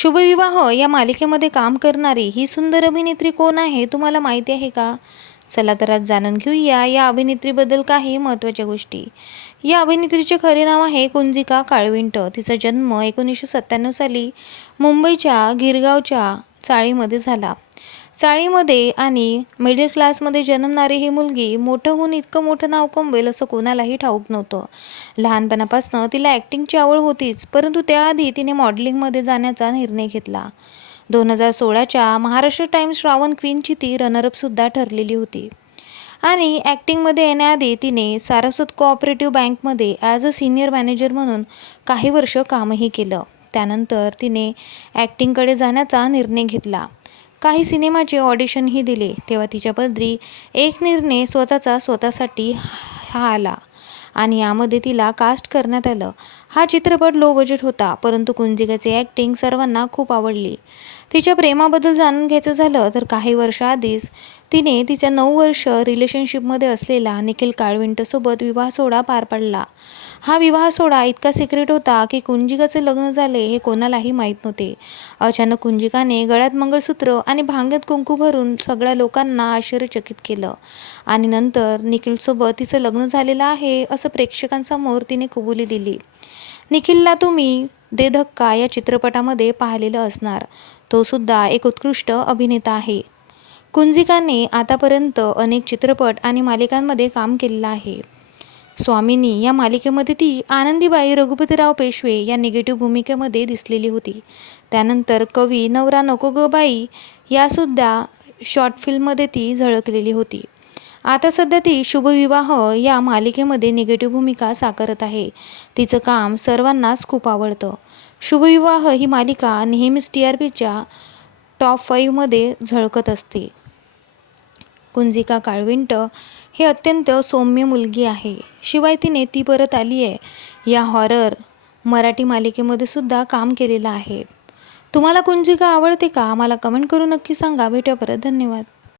शुभविवाह या मालिकेमध्ये काम करणारी ही सुंदर अभिनेत्री कोण आहे तुम्हाला माहिती आहे का? चला तर आज जाणून घेऊया या अभिनेत्रीबद्दल काही महत्त्वाच्या गोष्टी. या अभिनेत्रीचे खरे नाव आहे कुंजिका काळविंट. तिचा जन्म एकोणीसशे सत्त्याण्णव साली मुंबईच्या गिरगावच्या चाळीमध्ये झाला. चाळीमध्ये आणि मिडल क्लासमध्ये जन्मणारी ही मुलगी मोठं होऊन इतकं मोठं नाव कमवेल असं कोणालाही ठाऊक नव्हतं. लहानपणापासून तिला ॲक्टिंगची आवड होतीच परंतु त्याआधी तिने मॉडेलिंगमध्ये जाण्याचा निर्णय घेतला. दोन हजार सोळाच्या महाराष्ट्र टाइम्स श्रावण क्वीनची ती रनरअपसुद्धा ठरलेली होती. आणि ॲक्टिंगमध्ये येण्याआधी तिने सारस्वत कोऑपरेटिव्ह बँकमध्ये ॲज अ सिनियर मॅनेजर म्हणून काही वर्ष कामही केलं. त्यानंतर तिने ॲक्टिंगकडे जाण्याचा निर्णय घेतला. काही सिनेमाचे ऑडिशनही दिले तेव्हा तिच्या पदरी एक निर्णय स्वतःचा स्वतःसाठी हा आला आणि यामध्ये तिला कास्ट करण्यात आलं. हा चित्रपट लो बजेट होता परंतु कुंजिकाची ॲक्टिंग सर्वांना खूप आवडली. तिच्या प्रेमाबद्दल जाणून घ्यायचं झालं तर काही वर्षाआधीच तिने तिच्या नऊ वर्ष रिलेशनशिपमध्ये असलेला निखिल काळविंटसोबत विवाह सोहळा पार पडला. हा विवाह सोहळा इतका सिक्रेट होता की कुंजिकाचे लग्न झाले हे कोणालाही माहीत नव्हते. अचानक कुंजिकाने गळ्यात मंगळसूत्र आणि भांग्यात कुंकू भरून सगळ्या लोकांना आश्चर्यचकित केलं. आणि नंतर निखिलसोबत तिचं लग्न झालेलं आहे असं प्रेक्षकांसमोर तिने कबुली दिली. निखिलला तुम्ही दे धक्का या चित्रपटामध्ये पाहिलेलं असणार. तो सुद्धा एक उत्कृष्ट अभिनेता आहे. कुंजिकाने आतापर्यंत अनेक चित्रपट आणि मालिकांमध्ये काम केलेलं आहे. स्वामिनी या मालिकेमध्ये ती आनंदीबाई रघुपतीराव पेशवे या निगेटिव्ह भूमिकेमध्ये दिसलेली होती. त्यानंतर कवी नवरा नको ग बाई यासुद्धा शॉर्ट फिल्ममध्ये ती झळकलेली होती. आता सध्या ती शुभविवाह या मालिकेमध्ये निगेटिव्ह भूमिका साकारत आहे. तिचं काम सर्वांनाच खूप आवडतं. शुभविवाह ही मालिका नेहमीच टी आर पीच्या टॉप फाईव्हमध्ये झळकत असते. कुंजिका काळविंट ही अत्यंत सौम्य मुलगी आहे. शिवाय तिने ती परत आली आहे. या हॉरर मराठी मालिकेमध्ये सुद्धा काम केलेलं आहे. तुम्हाला कुंजिका आवडते का? मला कमेंट करून नक्की सांगा. भेटूया परत. धन्यवाद.